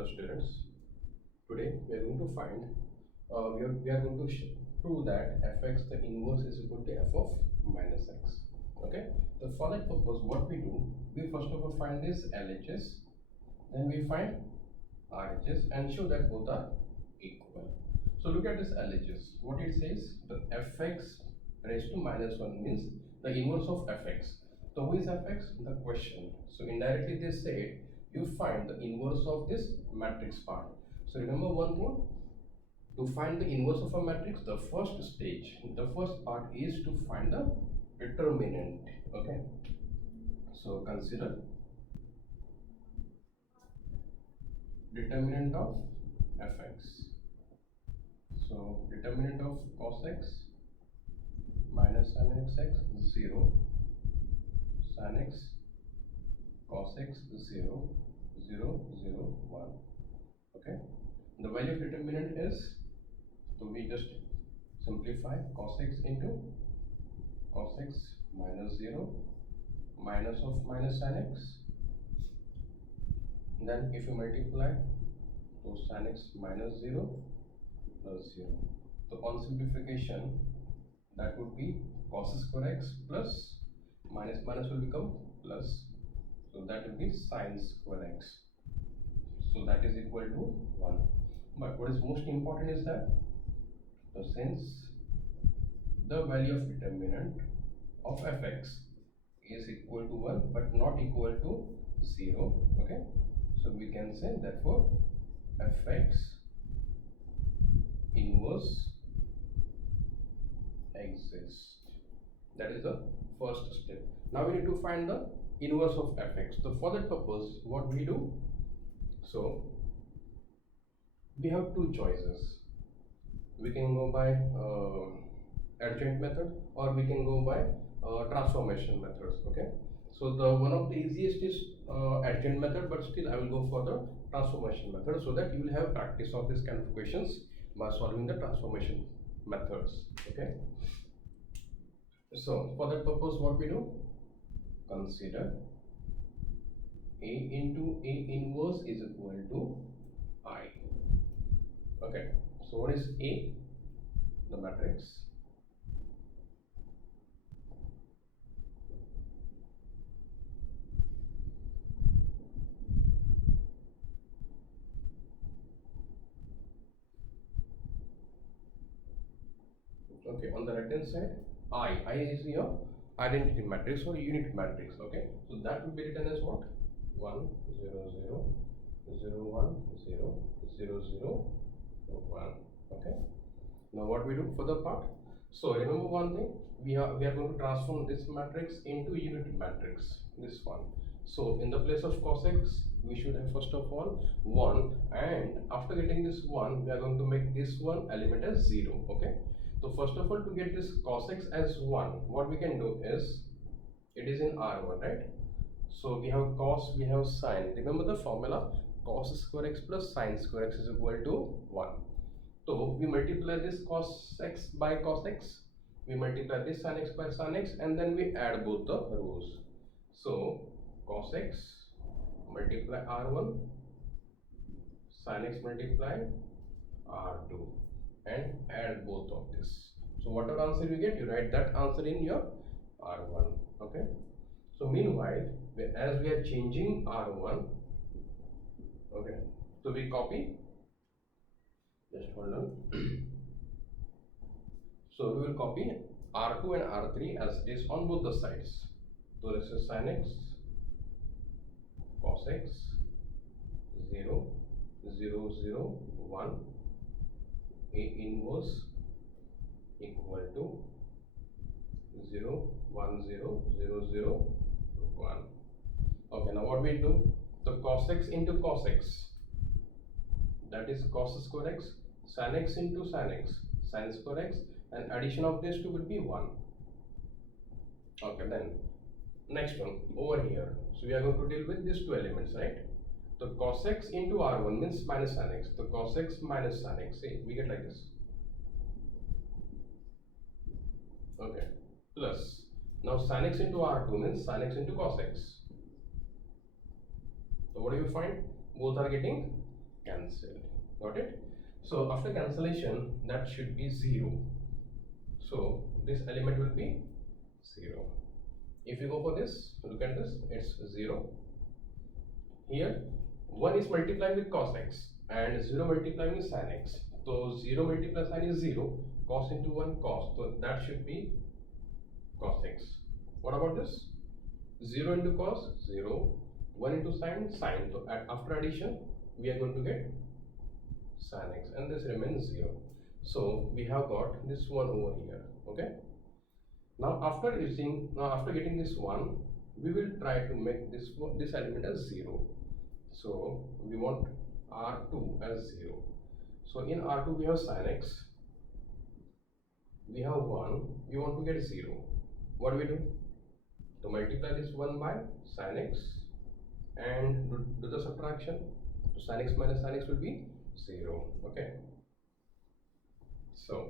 Hello students, today we are going to find, we are going to prove that fx the inverse is equal to f of minus x. Okay, so for that purpose what we do, we first of all find this LHS, then we find RHS and show that both are equal. So look at this LHS, what it says, the fx raised to minus 1 means the inverse of fx. So who is fx? The question. So indirectly they say you find the inverse of this matrix part. So remember one thing, to find the inverse of a matrix, the first stage, the first part is to find the determinant. Okay, so consider determinant of fx. So determinant of cos x minus sin x 0, sin x cos x 0, 0, 0, 1. Okay, the value of determinant is, so we just simplify cos x into cos x minus 0 minus of minus sin x, then if you multiply, so sin x minus 0 plus 0. So on simplification, that would be cos square x plus minus minus will become plus, so that will be sin square x, so that is equal to 1. But what is most important is that, so since the value of determinant of fx is equal to 1 but not equal to 0, okay, so we can say therefore fx inverse exists. That is the first step. Now we need to find the inverse of fx. So for that purpose what we do, so we have two choices. We can go by adjoint method or we can go by transformation methods. Okay, so the one of the easiest is adjoint method, but still I will go for the transformation method so that you will have practice of this kind of questions by solving the transformation methods. Okay, so for that purpose what we do, consider a into a inverse is equal to I. Okay, so what is A? The matrix. Okay, on the right hand side, I is your identity matrix or unit matrix. Okay, so that will be written as what? 1 0 0 0 1 0 0 0 1. Okay, now what we do for the part, so remember one thing, we are going to transform this matrix into unit matrix, this one. So in the place of cos x we should have first of all 1, and after getting this 1 we are going to make this one element as 0. Okay, so first of all, to get this cos x as 1, what we can do is, it is in R1, right? So we have cos, we have sin. Remember the formula, cos square x plus sin square x is equal to 1. So we multiply this cos x by cos x, we multiply this sin x by sin x, and then we add both the rows. So cos x multiply R1, sin x multiply R2, and add both of this. So whatever answer you get, you write that answer in your R1. Okay, so meanwhile, as we are changing R1, okay, so we copy, just hold on. So we will copy R2 and R3 as it is on both the sides. So this is sin x cos x 0 0 0 1 A inverse equal to 0 1 0 0 0 1. Okay, now what we do, the cos x into cos x, that is cos square x, sin x into sin x, sin square x, and addition of these two will be 1. Okay, then next one over here, so we are going to deal with these two elements, right? The cos x into R1 means minus sin x, the cos x minus sin x, see, we get like this. Okay, plus, now sin x into R2 means sin x into cos x. So what do you find? Both are getting cancelled. Got it? So after cancellation, that should be 0. So this element will be 0. If you go for this, look at this, it's 0. Here 1 is multiplied with cos x and 0 multiplied with sin x. So 0 multiplied sin is 0, cos into 1 cos, so that should be cos x. What about this? 0 into cos 0, 1 into sin sin. So after addition we are going to get sin x and this remains 0. So we have got this one over here. Okay. Now after getting this one, we will try to make this element as 0. So we want R2 as 0. So in R2 we have sin x, we have 1, we want to get 0. What do we do? To multiply this 1 by sin x and do the subtraction. So sin x minus sin x will be 0. Okay. So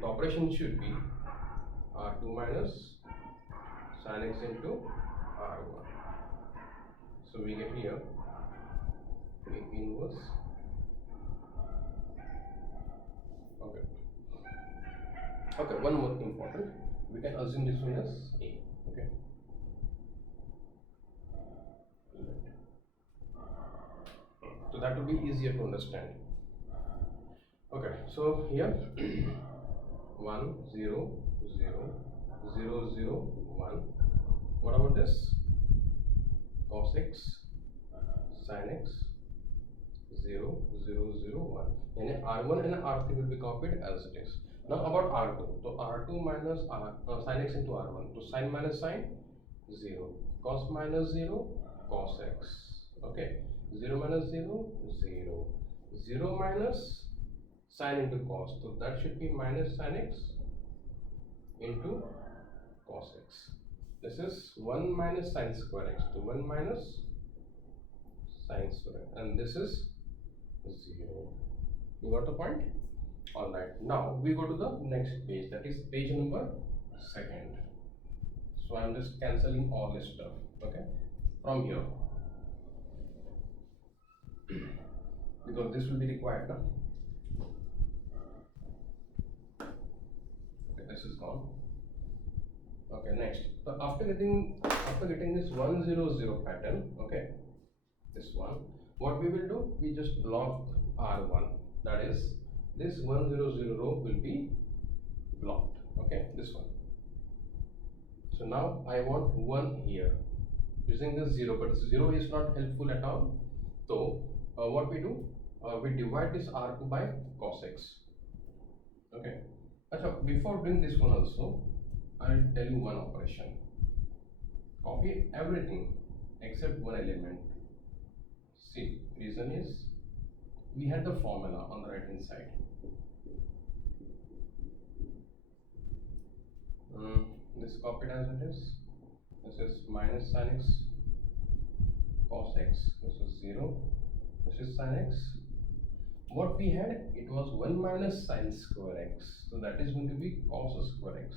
the operation should be R2 minus sin x into R1. So we get here A inverse. Okay. Okay, one more important. We can assume this one as A. Okay. So that will be easier to understand. Okay, so here 1 0 0 0 0 1. What about this? Cos x sin x 0 0 0 1. And R1 and R3 will be copied as it is. Now about R2. So R2 minus sin x into R1. So sin minus sin 0. Cos minus 0 cos x. Okay. 0 minus 0 0. 0 minus sin into cos. So that should be minus sin x into cos x. This is 1 minus sin square x. So 1 minus sin square, and this is 0. You got the point? Alright, now we go to the next page, that is page number 2. So I'm just cancelling all this stuff, okay, from here, because this will be required now. Okay, this is gone. Okay, next. So after getting this 100 pattern, okay, this one, what we will do, we just block R1, that is this 100 row will be blocked. Okay, this one. So now I want 1 here using this 0, but 0 is not helpful at all. So what we do, we divide this R2 by cos x. Okay, so before doing this one also, I'll tell you one operation. Copy everything except one element. See, reason is we had the formula on the right hand side. This copied as it is. This is minus sin x cos x. This is 0. This is sin x. What we had, it was 1 minus sin square x. So that is going to be cos square x.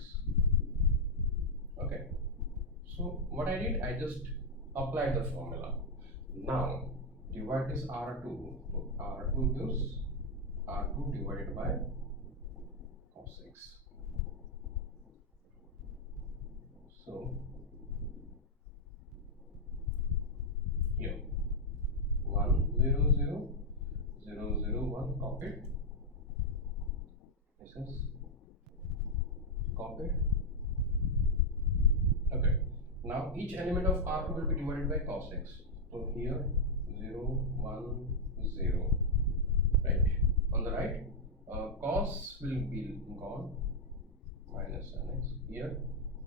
Okay. So what I did, I just applied the formula. Now divide this R2. So R2 gives R2 divided by cos x. So here 1 0 0 0 0 1 copied. This is copied. Okay. Now each element of R2 will be divided by cos x. So here 0 1 0. Right. On the right, cos will be gone, minus sin x. Here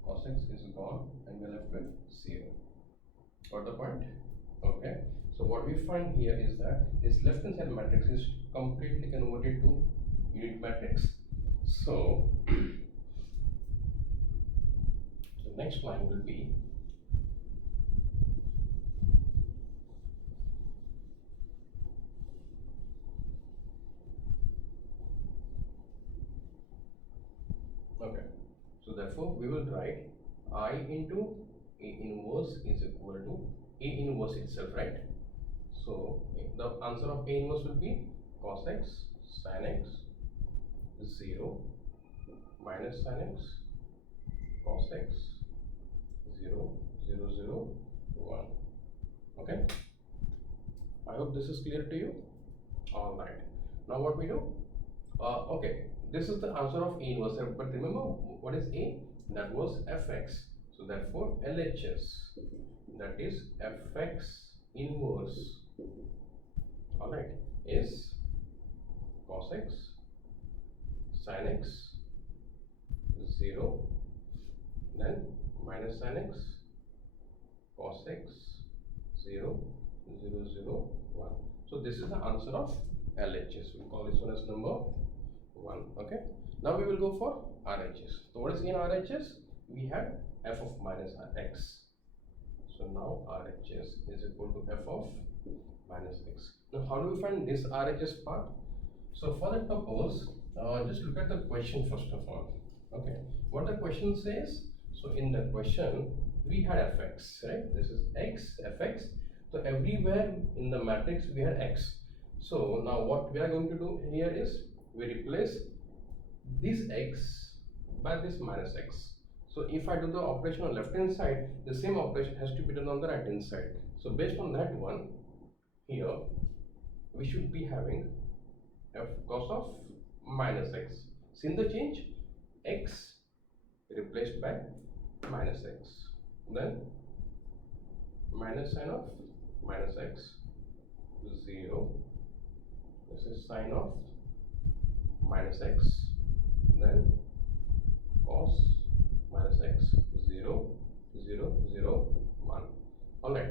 cos x is gone and we are left with 0. Got the point? Okay. So what we find here is that this left hand side matrix is completely converted to unit matrix. So the next line will be okay. So therefore we will write I into A inverse is equal to A inverse itself, right? So the answer of A inverse will be cos x sin x 0 minus sin x cos x 0 0 0 1. Okay, I hope this is clear to you. All right, now what we do, okay, this is the answer of A inverse, but remember what is A? That was fx. So therefore LHS, that is fx inverse, all right, is cos x sin x 0, then minus sin x cos x 0 0 0 1. So this is the answer of LHS. We call this one as number 1. Okay, now we will go for RHS. So what is in RHS? We have f of minus x. So now RHS is equal to f of minus x. Now how do we find this RHS part? So for that purpose, just look at the question first of all. Okay, what the question says? So in the question we had fx, right? This is x, fx. So everywhere in the matrix we had x. So now what we are going to do here is we replace this x by this minus x. So if I do the operation on left hand side, the same operation has to be done on the right hand side. So based on that one, here we should be having f cos of minus x. See the change? X replaced by minus x. Then minus sin of minus x 0. This is sine of minus x. Then cos minus x 0 0 0 1. All right.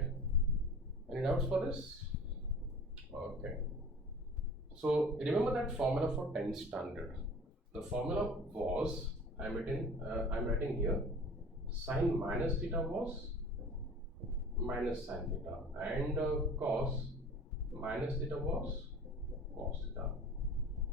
Any doubts for this? Okay. So remember that formula for 10th standard. The formula was I'm writing here sine minus theta was minus sin theta, and cos minus theta was cos theta.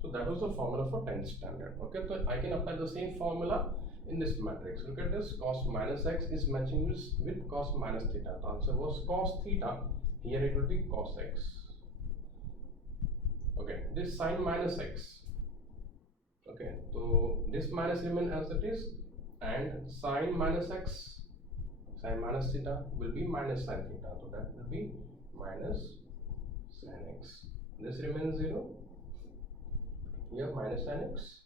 So that was the formula for 10th standard. Okay, so I can apply the same formula in this matrix. Look at this, cos minus x is matching with cos minus theta. The answer was cos theta. Here it will be cos x. Okay, this sine minus x. Okay, so this minus remain as it is, and sine minus x, sine minus theta will be minus sin theta. So that will be minus sin x. This remains 0. Here minus sin x.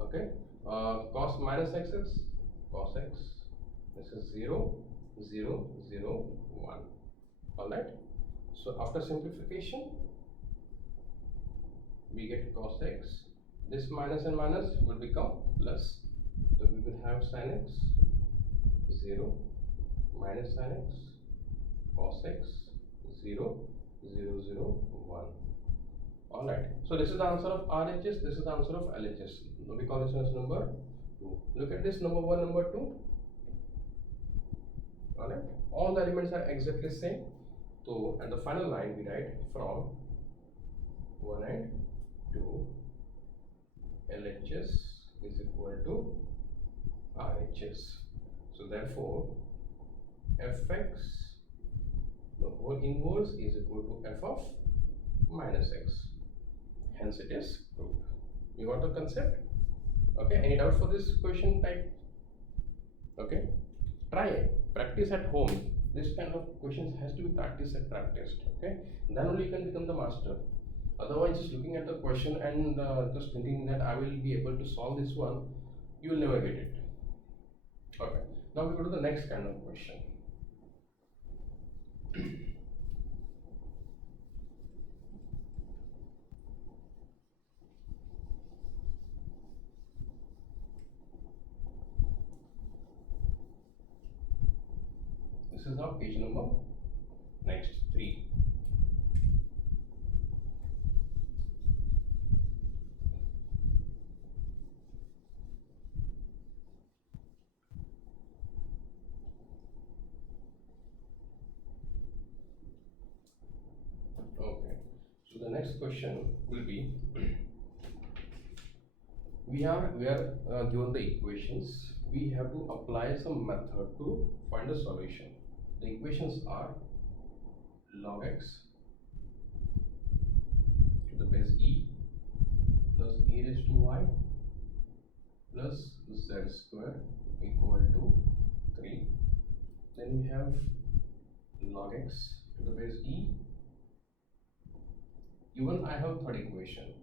Okay, cos minus x is cos x. This is 0 0 0 1. All right. So after simplification, we get cos x. This minus and minus will become plus. So we will have sin x 0 minus sin x cos x 0 0 0 1. All right. So this is the answer of RHS. This is the answer of LHS. So we call this one as number 2. Look at this, number 1, number 2. All right. All the elements are exactly same. So at the final line we write from 1 and 2 LHS is equal to RHS. So therefore fx, the whole inverse, is equal to f of minus x. Hence it is proved. You got the concept? Okay, any doubt for this question type? Okay, try it, practice at home. This kind of questions has to be practiced and practiced. Okay, then only you can become the master. Otherwise, just looking at the question and just thinking that I will be able to solve this one, you will never get it. Okay, now we go to the next kind of question. This is now page number next 3. Okay, so the next question will be we are given the equations. We have to apply some method to find a solution. The equations are log x to the base e plus e raised to y plus z square equal to 3. Then we have log x to the base e. Even I have third equation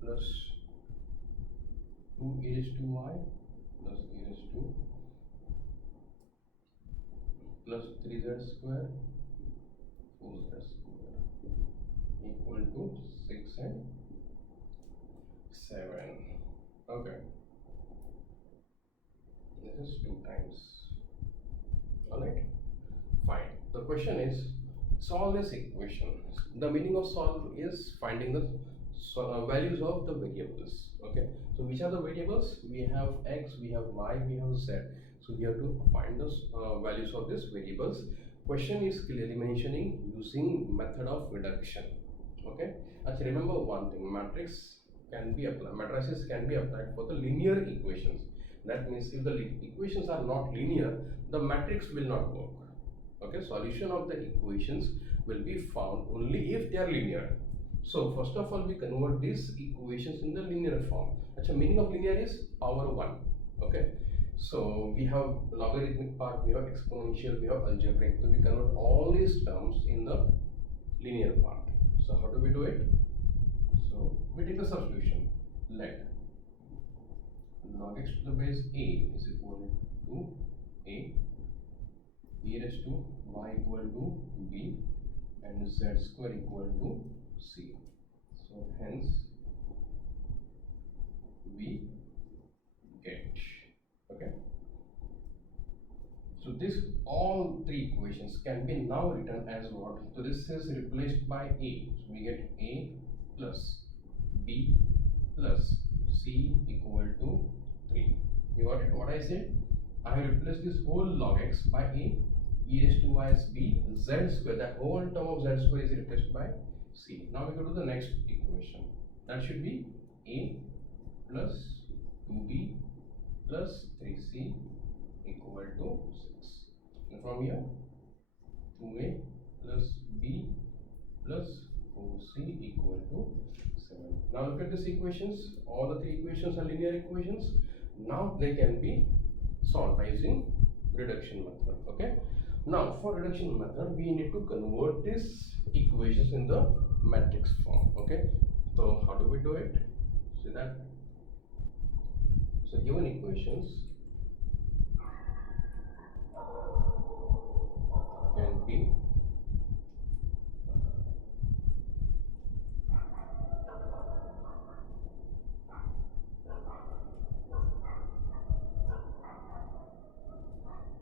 plus 2 e raised to y plus e raised to plus 3z square 4z square equal to 6 and 7. Okay, this is 2 times. Alright, fine. The question is solve this equation. The meaning of solve is finding the values of the variables. Okay, so which are the variables? We have x, we have y, we have z. So we have to find the values of these variables. Question is clearly mentioning using method of reduction. Okay, actually remember one thing, matrices can be applied for the linear equations. That means if the equations are not linear, the matrix will not work. Okay, solution of the equations will be found only if they are linear. So first of all, we convert these equations in the linear form. Actually, meaning of linear is power 1. Okay, so we have logarithmic part, we have exponential, we have algebraic. So we convert all these terms in the linear part. So how do we do it? So we take the substitution. Let log x to the base a is equal to a, e raised to y equal to b, and z square equal to c. So hence we get, okay. So this all three equations can be now written as what? So this is replaced by a. So we get a plus b plus c equal to 3. You got it? What I said? I have replaced this whole log x by a, e raised to y is b, z square, that whole term of z square is replaced by c. Now we go to the next equation. That should be a plus 2b plus 3c equal to 6. And from here, 2a plus b plus 4c equal to 7. Now look at these equations. All the three equations are linear equations. Now they can be solved by using reduction method. Okay. Now for reduction method, we need to convert these equations in the matrix form. Okay. So how do we do it? See that. So given equations can be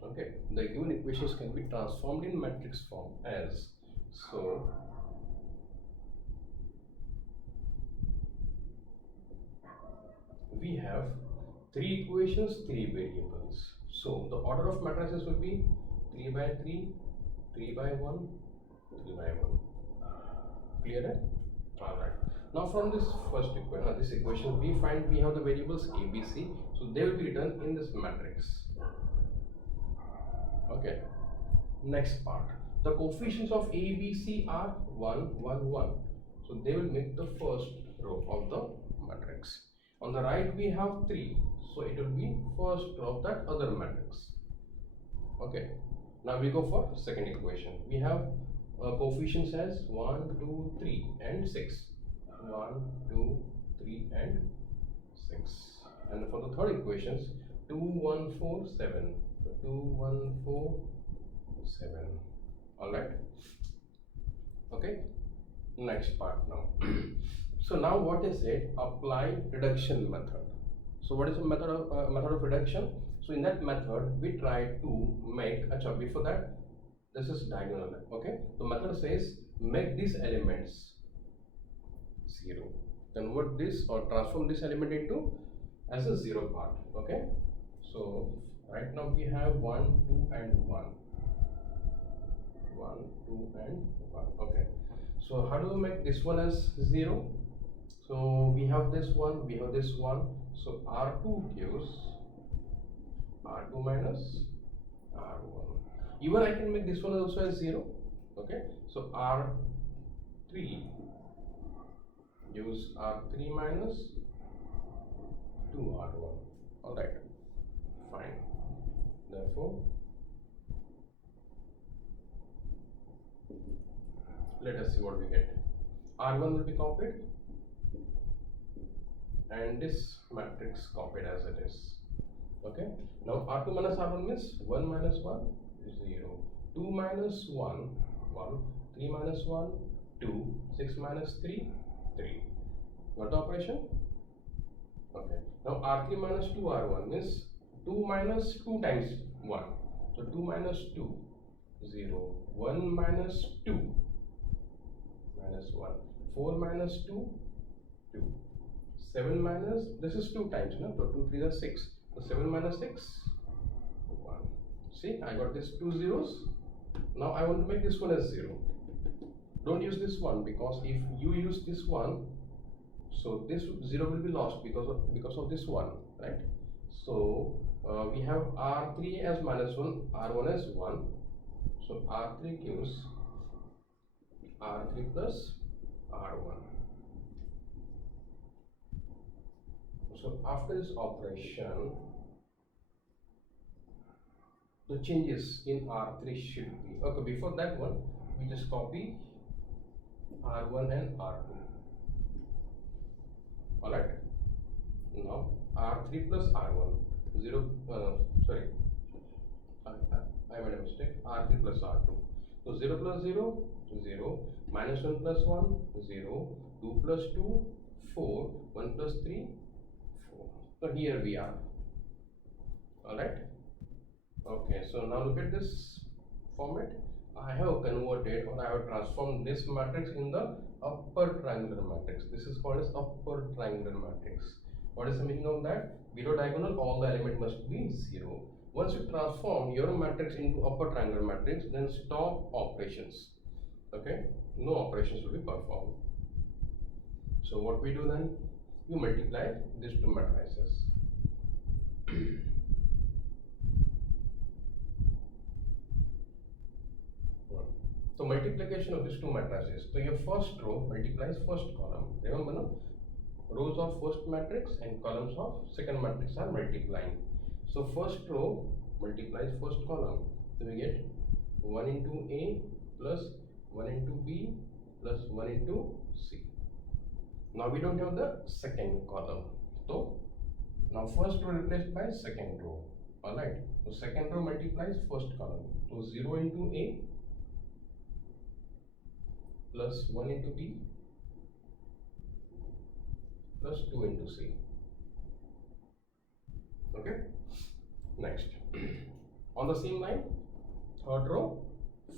okay, the given equations can be transformed in matrix form as so. We have three equations, three variables. So the order of matrices will be 3 by 3, 3 by 1, 3 by 1. Clear? Alright. Now from this first equation, this equation, we find we have the variables a, b, c. So they will be written in this matrix. Okay. Next part. The coefficients of a, b, c are 1, 1, 1. So they will make the first row of the matrix. On the right we have 3. So it will be first row of that other matrix. Okay. Now we go for second equation. We have coefficients as 1, 2, 3 and 6. 1, 2, 3 and 6. And for the third equations, 2, 1, 4, 7. 2, 1, 4, 7. Alright. Okay. Next part now. So now what is it? Apply reduction method. So what is the method of reduction? So in that method, we try to make, before that, this is diagonal, okay? The method says, make these elements 0. Convert this or transform this element into as a 0 part, okay? So right now we have 1, 2 and 1. 1, 2 and 1, okay. So how do we make this one as 0? So we have this one, we have this one. So R2 gives R2 minus R1. Even I can make this one also as 0. Okay, so R3 gives R3 minus 2R1. Alright, fine. Therefore, let us see what we get. R1 will be copied and this matrix copied as it is. Okay, now R2 minus R1 means 1 minus 1 0, 2 minus 1 1, 3 minus 1 2, 6 minus 3 3. Got the operation? Okay, now R3 minus 2 R1 means 2 minus 2 times 1, so 2 minus 2 0, 1 minus 2 minus 1, 4 minus 2 2, 7 minus, this is 2 times, no? So 2 3 is 6, so 7 minus 6 1. See, I got this 2 zeros. Now I want to make this one as 0. Don't use this one, because if you use this one, so this 0 will be lost because of this one, right? So we have R3 as minus 1, R1 as 1, so R3 gives R3 plus R1. So after this operation, the changes in R3 should be, okay, before that one, we just copy R1 and R2. Alright, now R3 plus R1, 0, sorry, I made a mistake, R3 plus R2. So 0 plus 0, 0, minus 1 plus 1, 0, 2 plus 2, 4, 1 plus 3, 4. So here we are. Alright. Okay, so now look at this format. I have converted, or I have transformed this matrix in the upper triangular matrix. This is called as upper triangular matrix. What is the meaning of that? Below diagonal, all the element must be 0. Once you transform your matrix into upper triangular matrix, then stop operations. Okay, no operations will be performed. So what we do then? We multiply these two matrices. So multiplication of these two matrices. So your first row multiplies first column. Remember, no? Rows of first matrix and columns of second matrix are multiplying. So first row multiplies first column. So we get 1 into A plus 1 into B plus 1 into C. Now we don't have the second column. So now first row replaced by second row. Alright. So second row multiplies first column. So 0 into A plus 1 into B plus 2 into C. Okay. Next, on the same line, third row,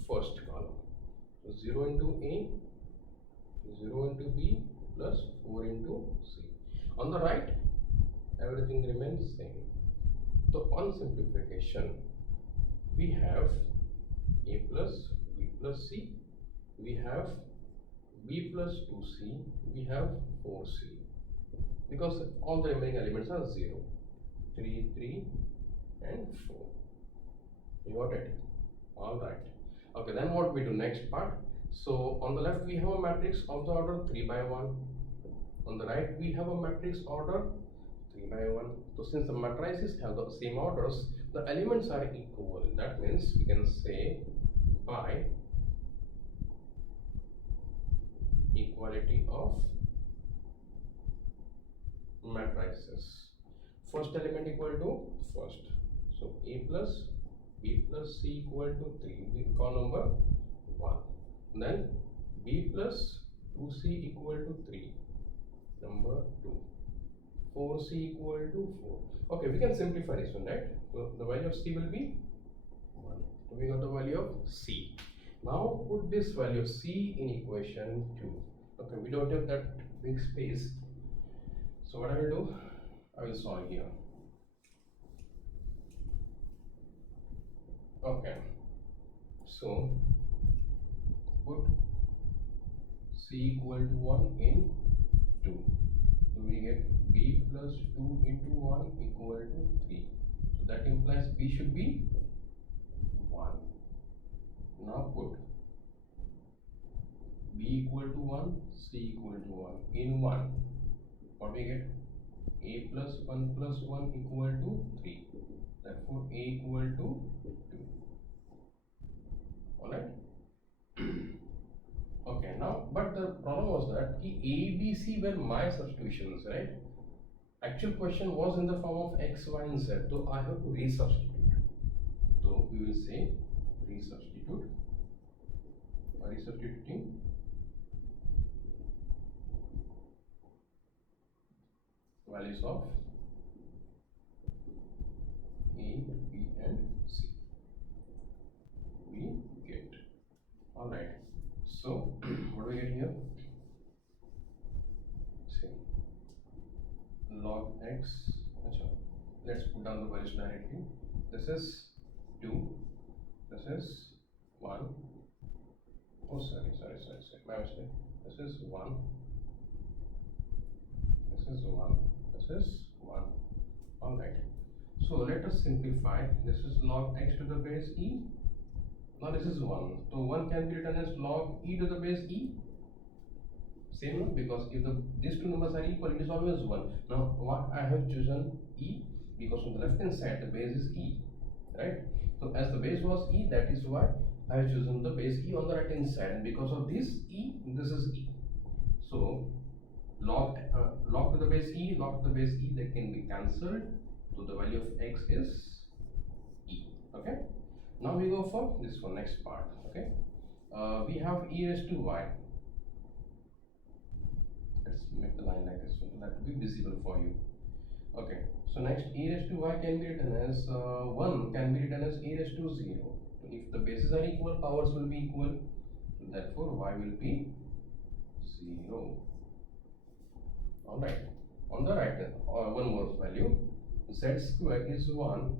first column. So 0 into A, 0 into B plus 4 into C. On the right, everything remains same. So on simplification, we have A plus B plus C, we have B plus 2C, we have 4C, because all the remaining elements are 0, 3, 3 and 4. You got it? Alright. Okay, then what we do next part? So on the left we have a matrix of the order 3 by 1. On the right we have a matrix order 3 by 1. So since the matrices have the same orders, the elements are equal. That means we can say by equality of matrices. First element equal to first. So A plus B plus C equal to 3. We call number 1. Then B plus 2C equal to 3. Number 2. 4C equal to 4. Okay, we can simplify this one, right? So the value of C will be 1. So we got the value of C. Now put this value of C in equation 2. Okay, we don't have that big space. So what I will do? I will solve here. Okay, so put C equal to 1 in 2. So we get B plus 2 into 1 equal to 3. So that implies B should be 1. Now put 1, c equal to 1. In 1, what we get? A plus 1 plus 1 equal to 3. Therefore, a equal to 2. Alright? Okay, now, but the problem was that A, B, C were my substitutions, right? Actual question was in the form of x, y, and z, so I have to resubstitute. So we will say resubstituting values of A, B, and C. We get. Alright. So what do we get here? See, log x. Let's put down the values directly. This is 2. This is 1. Oh, sorry. My mistake. This is 1. This is 1. This is 1. Alright. So let us simplify. This is log x to the base e. Now this is 1. So 1 can be written as log e to the base e. Same, no? Because if these two numbers are equal, it is always 1. Now what I have chosen e, because on the left hand side the base is e, right? So as the base was e, that is why I have chosen the base e on the right hand side, and because of this e, this is e. So log to the base e, they can be cancelled. So the value of x is e. Okay. Now we go for this one, next part. Okay. We have e raised to y. Let's make the line like this one, so that will be visible for you. Okay. So next, e raised to y can be written as 1 can be written as a raised to 0. If the bases are equal, powers will be equal. Therefore, y will be 0. Alright. On the right hand, one more value, z square is 1.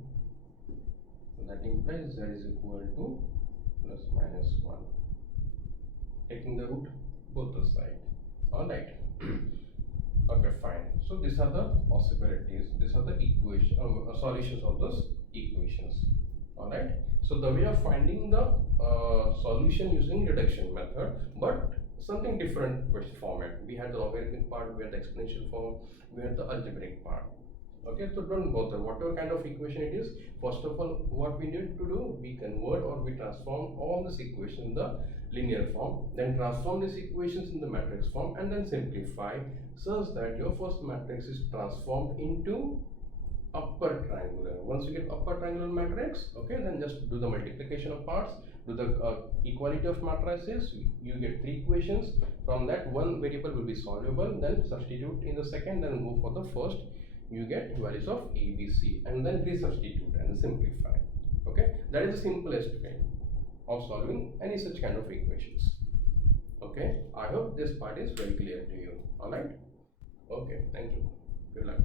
So that implies z is equal to plus minus 1. Taking the root both the side. Alright. Okay, fine. So these are the possibilities. These are the equation solutions of those equations. Alright. So the way of finding the solution using reduction method, but something different format. We had the logarithmic part, we had the exponential form, we had the algebraic part. Okay, so don't bother whatever kind of equation it is. First of all, what we need to do, we convert or we transform all this equation in the linear form, then transform these equations in the matrix form, and then simplify such that your first matrix is transformed into upper triangular. Once you get upper triangular matrix, okay, then just do the multiplication of parts, do the equality of matrices. You get 3 equations. From that, one variable will be solvable, then substitute in the second, then go for the first. You get values of a, b, c, and then resubstitute and simplify. Okay, that is the simplest way of solving any such kind of equations. Okay, I hope this part is very clear to you. All right. Okay, thank you. Good luck.